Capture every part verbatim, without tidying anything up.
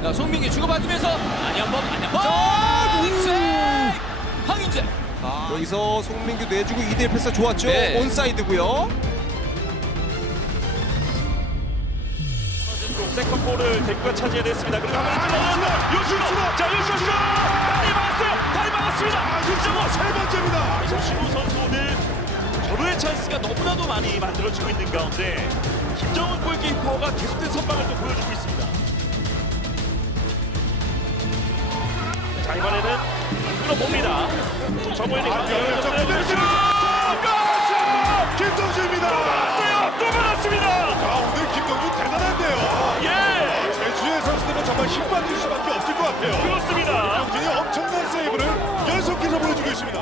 자, 송민기 주고받으면서 안현범 안현범 황인재. 아, 여기서 송민규 내주고 이 대 일 패스 좋았죠. 네. 온사이드고요. 세컨볼을 대구가 차지해냈습니다. 그리고 한 번에 찔러서 요슈로 자 요슈로 다리 막았어요. 다리 막았습니다. 윤정호 세 번째입니다. 신우 선수 오늘 절호의 찬스가 너무나도 많이 만들어지고 있는 가운데 김정훈 골키퍼가 계속된 선방을 또 보여주고 있습니다. 자 이번에는 끌어봅니다. 정호연이 김동주입니다. 또 받았어요. 또 받았습니다. 아, 오늘 김동주 대단한데요. 예 제주의 선수들은 정말 힘받을 수밖에 없을 것 같아요. 그렇습니다. 김동준이 엄청난 세이브를 연속해서 보여주고 있습니다.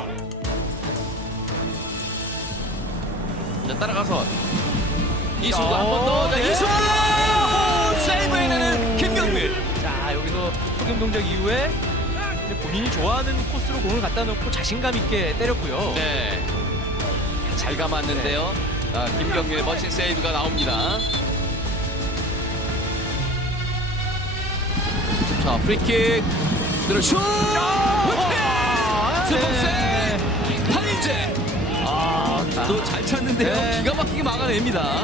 자, 따라가서 이승우 어, 한 번 더. 자, 네. 이승우 세이브해내는 김경민. 자 여기서 속임 동작 이후에 본인이 좋아하는 코스로 공을 갖다 놓고 자신감 있게 때렸고요. 네, 잘 감았는데요. 아, 김경민의 멋진 세이브가 나옵니다. 자, 프리킥 그대로 슛! 아, 슈퍼 네. 세이브! 황인재! 아, 또 잘 찼는데요. 네. 기가 막히게 막아냅니다.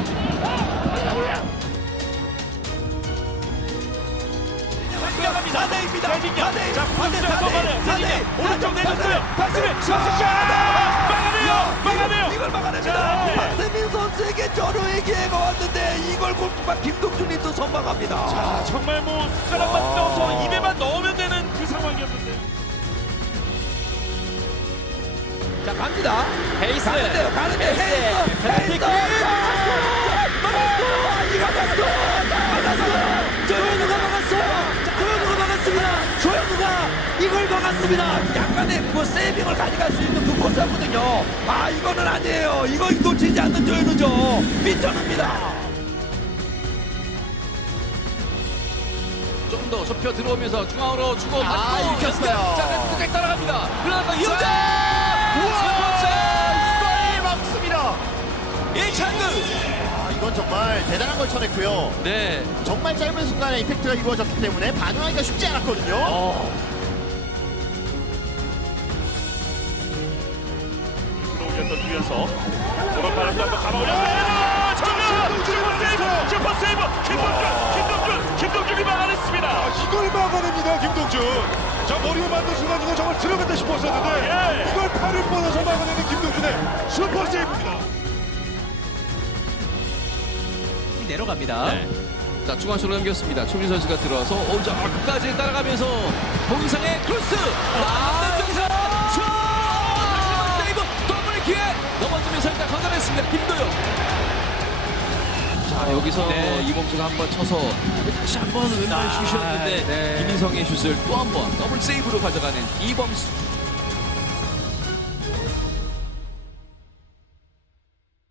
사 대입니다. 자, 후반전 선발해요. 세진이 오른쪽 내줬어요. 박수빈 슛! 막아내요. 막아내요. 이걸 막아냅니다. 자, 박세민 선수에게 절호의 기회가 왔는데 이걸 골키퍼 김동준이 또 선방합니다. 자, 정말 뭐 숟가락만 넣어서 입에만 넣으면 되는 그 상황이었는데. 자 갑니다. 베이스. 가는데요. 가는데 헤이스. 헤이스. 막았어. 조현우가 막았어요. 조현우가 막았습니다. 조현우가 이걸 막았습니다. 약간의 그 세이빙을 가져갈 수 있는 그 코스거든요. 아 이거는 아니에요. 이걸 놓치지 않는 조현우죠. 삐쳐납니다. 좀 더 좁혀 들어오면서 중앙으로 주고 받고 아, 읽혔어요. 자, 끝까지 따라갑니다. 그러다가 이호재! 이걸 막습니다. 이창근! 아, 이건 정말 대단한 걸 쳐냈고요. 네. 정말 짧은 순간에 이펙트가 이루어졌기 때문에 반응하기가 쉽지 않았거든요. 들어올렸던 주면서 오른발을 또 한번 감아올렸어요. 정면! 슈퍼 세이브! 슈퍼 세이브! 김동준! 김동준! 김동준이 막아냈습니다. 아, 이걸 막아냅니다. 김동준. 자 머리를 맞는 순간 이거 정말 들어갔다 싶었었는데 예. 이걸 팔을 뻗어서 막아내는 김동준의 슈퍼 세이브입니다. 내려갑니다. 네. 자, 중앙수로 넘겼습니다. 초민 선수가 들어와서 오, 자, 끝까지 따라가면서 봉상의 크로스! 아, 정서 슛! 세이브! 더블 기회! 넘어지면서 일단 걷어냈습니다. 김도영. 자, 여기서 네. 이범수가 한번 쳐서 다시 한번 왼발 아, 슛이었는데 네. 김인성의 슛을 또 한 번 더블 세이브로 가져가는 이범수.